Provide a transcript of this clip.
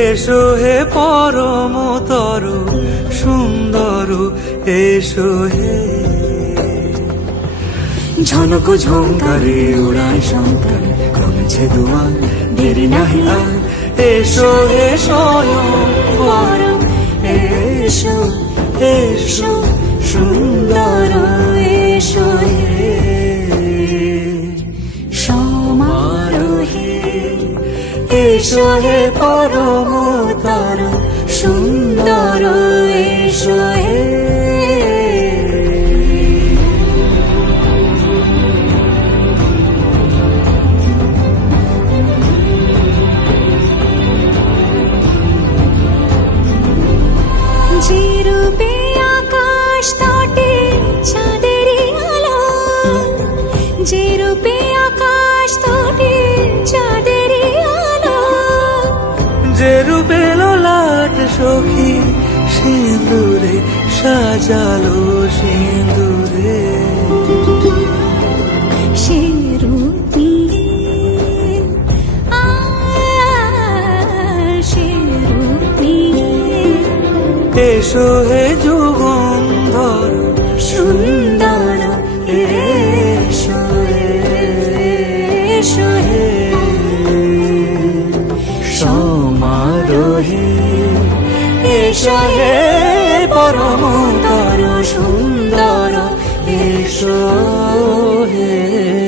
এসো হে পরমতর সুন্দর এসো হে ঝনক ঝঙ্কারে উড়ায় শঙ্কর কমেছে দুয়ার দেরি নাহি আর এসো হে স্বয়ং পরম এসো এসো সুন্দর এসো হে সমারোহে এসো হে পরমতর সুন্দর এসো হে যে রূপে আকাশ তটে চাঁদেরই আলো, যে রূপে আকাশ তটে চাঁদেরই আলো, যে রূপে ললাট সখী সিঁদুরে সাজালো সিঁদুরে সে রূপ নিয়ে সে রূপ নিয়ে এসো হে যুগন্ধর সুন্দর এসো এসো হে সমারোহে এসো হে পরমতর সুন্দর এসো হে